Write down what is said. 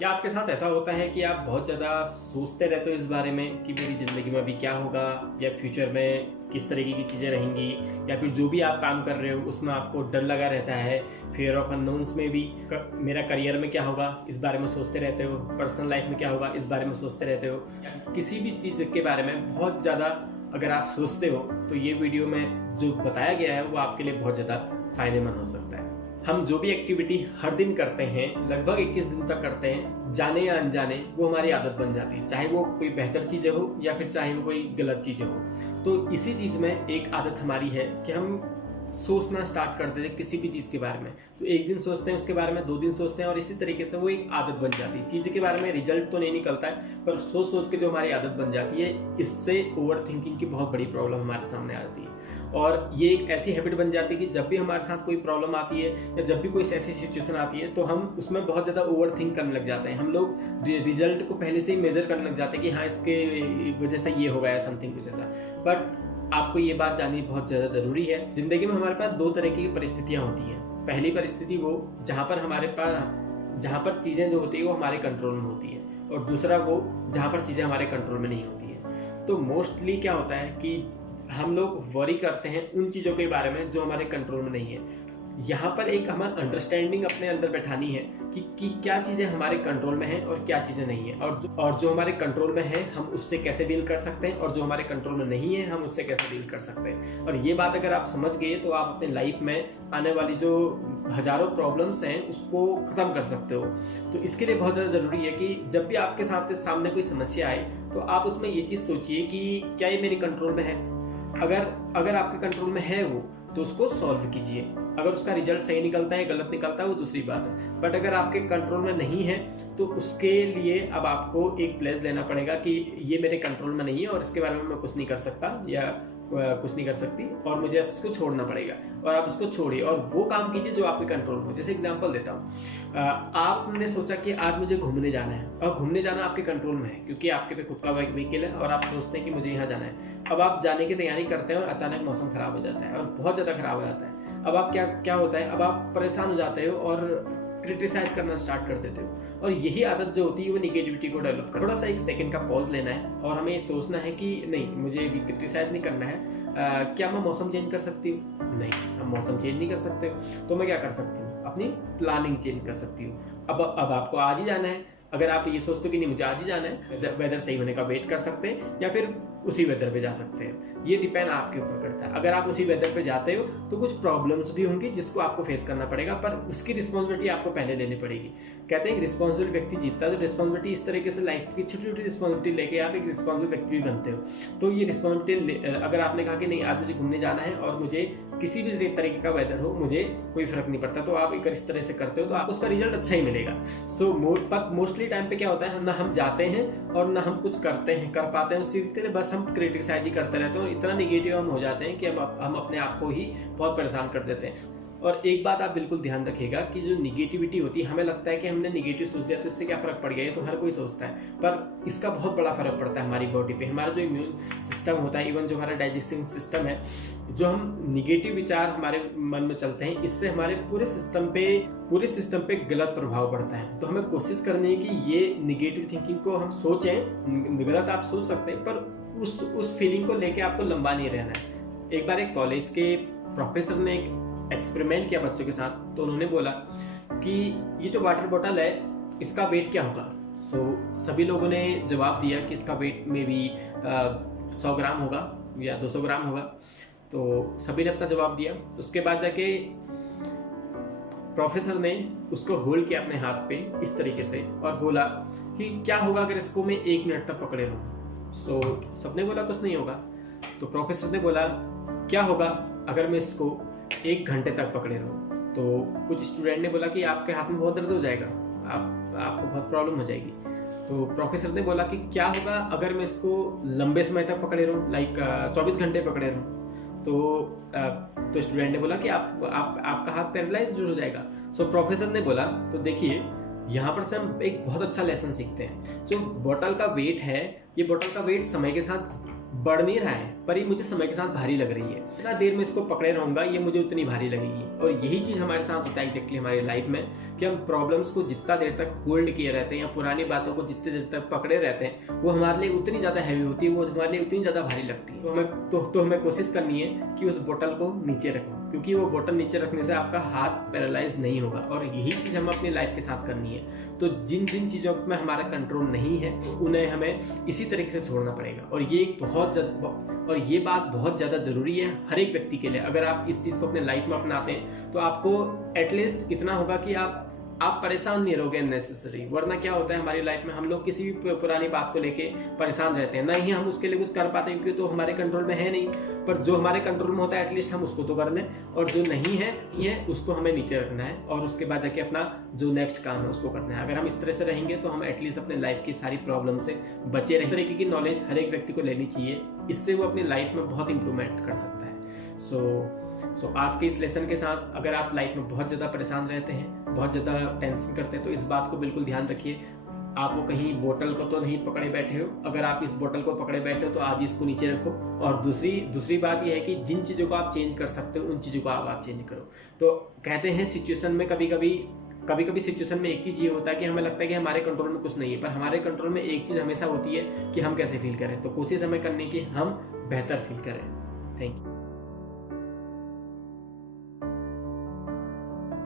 क्या आपके साथ ऐसा होता है कि आप बहुत ज़्यादा सोचते रहते हो इस बारे में कि मेरी ज़िंदगी में अभी क्या होगा या फ्यूचर में किस तरीके की चीज़ें रहेंगी, या फिर जो भी आप काम कर रहे हो उसमें आपको डर लगा रहता है, फियर ऑफ अननोन्स में भी मेरा करियर में क्या होगा इस बारे में सोचते रहते हो, पर्सनल लाइफ में क्या होगा इस बारे में सोचते रहते हो, या किसी भी चीज़ के बारे में बहुत ज़्यादा अगर आप सोचते हो तो ये वीडियो में जो बताया गया है वो आपके लिए बहुत ज़्यादा फायदेमंद हो सकता है। हम जो भी एक्टिविटी हर दिन करते हैं, लगभग 21 दिन तक करते हैं, जाने या अनजाने वो हमारी आदत बन जाती है, चाहे वो कोई बेहतर चीज़ें हो या फिर चाहे वो कोई गलत चीज़ें हो। तो इसी चीज़ में एक आदत हमारी है कि हम सोचना स्टार्ट कर देते हैं किसी भी चीज़ के बारे में। तो एक दिन सोचते हैं उसके बारे में, 2 दिन सोचते हैं, और इसी तरीके से वो एक आदत बन जाती है। चीज़ के बारे में रिजल्ट तो नहीं निकलता है, पर सोच सोच के जो हमारी आदत बन जाती है, इससे ओवर थिंकिंग की बहुत बड़ी प्रॉब्लम हमारे सामने आती है। और ये एक ऐसी हैबिट बन जाती है कि जब भी हमारे साथ कोई प्रॉब्लम आती है या जब भी कोई ऐसी सिचुएशन आती है तो हम उसमें बहुत ज़्यादा ओवर थिंक करने लग जाते हैं। हम लोग रिजल्ट को पहले से ही मेजर करने लग जाते हैं कि हाँ, इसके वजह से ये हो गया, समथिंग कुछ ऐसा। बट आपको ये बात जाननी बहुत ज़्यादा ज़रूरी है। ज़िंदगी में हमारे पास 2 तरह की परिस्थितियाँ होती हैं। पहली परिस्थिति वो जहाँ पर चीज़ें जो होती है वो हमारे कंट्रोल में होती है, और दूसरा वो जहाँ पर चीज़ें हमारे कंट्रोल में नहीं होती है। तो मोस्टली क्या होता है कि हम लोग वरी करते हैं उन चीज़ों के बारे में जो हमारे कंट्रोल में नहीं है। यहाँ पर एक हमें अंडरस्टैंडिंग अपने अंदर बैठानी है कि क्या चीज़ें हमारे कंट्रोल में हैं और क्या चीज़ें नहीं हैं, और जो हमारे कंट्रोल में है हम उससे कैसे डील कर सकते हैं, और जो हमारे कंट्रोल में नहीं है हम उससे कैसे डील कर सकते हैं। और ये बात अगर आप समझ गए तो आप अपने लाइफ में आने वाली जो हज़ारों प्रॉब्लम्स हैं उसको ख़त्म कर सकते हो। तो इसके लिए बहुत ज़्यादा ज़रूरी है कि जब भी आपके सामने कोई समस्या आए तो आप उसमें ये चीज़ सोचिए कि क्या ये मेरे कंट्रोल में है। अगर आपके कंट्रोल में है वो, तो उसको सॉल्व कीजिए। अगर उसका रिजल्ट सही निकलता है गलत निकलता है वो दूसरी बात है, बट अगर आपके कंट्रोल में नहीं है तो उसके लिए अब आपको एक प्लेस लेना पड़ेगा कि ये मेरे कंट्रोल में नहीं है और इसके बारे में मैं कुछ नहीं कर सकता या कुछ नहीं कर सकती, और मुझे उसको छोड़ना पड़ेगा। और आप उसको छोड़िए और वो काम कीजिए जो आपके कंट्रोल में हो। जैसे एग्जांपल देता हूँ, आपने सोचा कि आज मुझे घूमने जाना है, और घूमने जाना आपके कंट्रोल में है क्योंकि आपके पे खुद का व्हीकल है और आप सोचते हैं कि मुझे यहाँ जाना है। अब आप जाने की तैयारी करते हैं और अचानक मौसम खराब हो जाता है और बहुत ज़्यादा खराब हो जाता है। अब आप क्या होता है, अब आप परेशान हो जाते हो और क्रिटिसाइज करना स्टार्ट कर देते हो। और यही आदत जो होती है वो निगेटिविटी को डेवलप कर। थोड़ा सा 1 सेकंड का पॉज लेना है और हमें ये सोचना है कि नहीं, मुझे भी क्रिटिसाइज नहीं करना है। क्या मैं मौसम चेंज कर सकती हूँ? नहीं, हम मौसम चेंज नहीं कर सकते, तो मैं क्या कर सकती हूँ? अपनी प्लानिंग चेंज कर सकती हूँ। अब आपको आज ही जाना है। अगर आप ये सोचते हो कि नहीं मुझे आज ही जाना है, वेदर सही होने का वेट कर सकते हैं या फिर उसी वेदर पे जा सकते हैं। ये डिपेंड आपके ऊपर करता है। अगर आप उसी वेदर पे जाते हो तो कुछ प्रॉब्लम्स भी होंगी जिसको आपको फेस करना पड़ेगा, पर उसकी रिस्पॉन्सिबिलिटी आपको पहले लेनी पड़ेगी। कहते हैं कि रिस्पॉन्सिबल व्यक्ति जीतता है। तो रिस्पॉन्सिबिलिटी इस तरीके से लाइफ की छोटी छोटी रिस्पॉन्सिबिलिटी लेके आप एक रिस्पॉन्सिबल व्यक्ति भी बनते हो। तो ये रिस्पॉन्सिबिलिटी अगर आपने कहा कि नहीं आज मुझे घूमने जाना है और मुझे किसी भी तरीके का वेदर हो, मुझे कोई फर्क नहीं पड़ता, तो आप अगर इस तरह से करते हो तो आपको उसका रिजल्ट अच्छा ही मिलेगा। सो मोस्टली टाइम पे क्या होता है, ना हम जाते हैं और ना हम कुछ कर पाते हैं उसी तरह, बस हम क्रिटिसाइज ही करते रहते हैं और इतना निगेटिव हम हो जाते हैं कि हम अपने आप को ही बहुत परेशान कर देते हैं। और एक बात आप बिल्कुल ध्यान रखिएगा कि जो निगेटिविटी होती है, हमें लगता है कि हमने निगेटिव सोच दिया तो इससे क्या फ़र्क पड़ गया, ये तो हर कोई सोचता है, पर इसका बहुत बड़ा फ़र्क पड़ता है हमारी बॉडी पे। हमारा जो इम्यून सिस्टम होता है, इवन जो हमारा डाइजेस्टिंग सिस्टम है, जो हम निगेटिव विचार हमारे मन में चलते हैं, इससे हमारे पूरे सिस्टम पे गलत प्रभाव पड़ता है। तो हमें कोशिश करनी है कि ये निगेटिव थिंकिंग को हम सोचें। गलत आप सोच सकते हैं पर उस फीलिंग को लेके आपको लंबा नहीं रहना है। एक बार एक कॉलेज के प्रोफेसर ने एक एक्सपेरिमेंट किया बच्चों के साथ। तो उन्होंने बोला कि ये जो वाटर बॉटल है इसका वेट क्या होगा। सभी लोगों ने जवाब दिया कि इसका वेट में भी 100 ग्राम होगा या 200 ग्राम होगा। तो सभी ने अपना जवाब दिया। उसके बाद जाके प्रोफेसर ने उसको होल्ड किया अपने हाथ पे इस तरीके से और बोला कि क्या होगा अगर इसको मैं 1 मिनट तक पकड़े रहूं। सबने बोला कुछ नहीं होगा। तो प्रोफेसर ने बोला क्या होगा अगर मैं इसको 1 घंटे तक पकड़े रहूं। तो कुछ स्टूडेंट ने बोला कि आपके हाथ में बहुत दर्द हो जाएगा, आपको बहुत प्रॉब्लम हो जाएगी। तो प्रोफेसर ने बोला कि क्या होगा अगर मैं इसको लंबे समय तक पकड़े रहूं, लाइक 24 घंटे पकड़े रहूं। तो स्टूडेंट ने बोला कि आपका हाथ पैरालाइज हो जाएगा। प्रोफेसर ने बोला तो देखिए यहाँ पर से हम एक बहुत अच्छा लेसन सीखते हैं। जो बोतल का वेट है, ये बोतल का वेट समय के साथ बढ़ नहीं रहा है, पर ये मुझे समय के साथ भारी लग रही है। जितना देर में इसको पकड़े रहूंगा ये मुझे उतनी भारी लगेगी। और यही चीज़ हमारे साथ होता है एग्जैक्टली हमारी लाइफ में, कि हम प्रॉब्लम्स को जितना देर तक होल्ड किए रहते हैं या पुरानी बातों को जितनी देर तक पकड़े रहते हैं वो हमारे लिए उतनी ज़्यादा हैवी होती है, वो हमारे लिए उतनी ज़्यादा भारी लगती है। तो हमें कोशिश करनी है कि उस बोतल को नीचे रखो, क्योंकि वो बोतल नीचे रखने से आपका हाथ पैरालाइज नहीं होगा। और यही चीज़ हमें अपनी लाइफ के साथ करनी है। तो जिन जिन चीज़ों में हमारा कंट्रोल नहीं है उन्हें हमें इसी तरीके से छोड़ना पड़ेगा। और ये बात बहुत ज़्यादा ज़रूरी है हर एक व्यक्ति के लिए। अगर आप इस चीज़ को अपने लाइफ में अपनाते हैं तो आपको एटलीस्ट इतना होगा कि आप परेशान नहीं रहोगे नेसेसरी। वरना क्या होता है हमारी लाइफ में, हम लोग किसी भी पुरानी बात को लेके परेशान रहते हैं, ना ही हम उसके लिए कुछ कर पाते हैं क्योंकि तो हमारे कंट्रोल में है नहीं। पर जो हमारे कंट्रोल में होता है एटलीस्ट हम उसको तो कर लें, और जो नहीं है उसको हमें नीचे रखना है और उसके बाद जाके अपना जो नेक्स्ट काम है उसको करना है। अगर हम इस तरह से रहेंगे तो हम एटलीस्ट अपने लाइफ की सारी प्रॉब्लम से बचे रहें। इस तरीके की नॉलेज हर एक व्यक्ति को लेनी चाहिए, इससे वो अपनी लाइफ में बहुत इंप्रूवमेंट कर सकता है। सो आज के इस लेसन के साथ, अगर आप लाइफ में बहुत ज़्यादा परेशान रहते हैं, बहुत ज़्यादा टेंशन करते हैं, तो इस बात को बिल्कुल ध्यान रखिए, आप वो कहीं बोतल को तो नहीं पकड़े बैठे हो। अगर आप इस बोतल को पकड़े बैठे हो तो आज इसको नीचे रखो। और दूसरी बात यह है कि जिन चीज़ों को आप चेंज कर सकते हो उन चीज़ों को आप चेंज करो। तो कहते हैं सिचुएशन में कभी कभी सिचुएशन में एक चीज़ ये होता है कि हमें लगता है कि हमारे कंट्रोल में कुछ नहीं है, पर हमारे कंट्रोल में एक चीज़ हमेशा होती है कि हम कैसे फील करें। तो कोशिश हमें करनी है कि हम बेहतर फील करें। Thank you.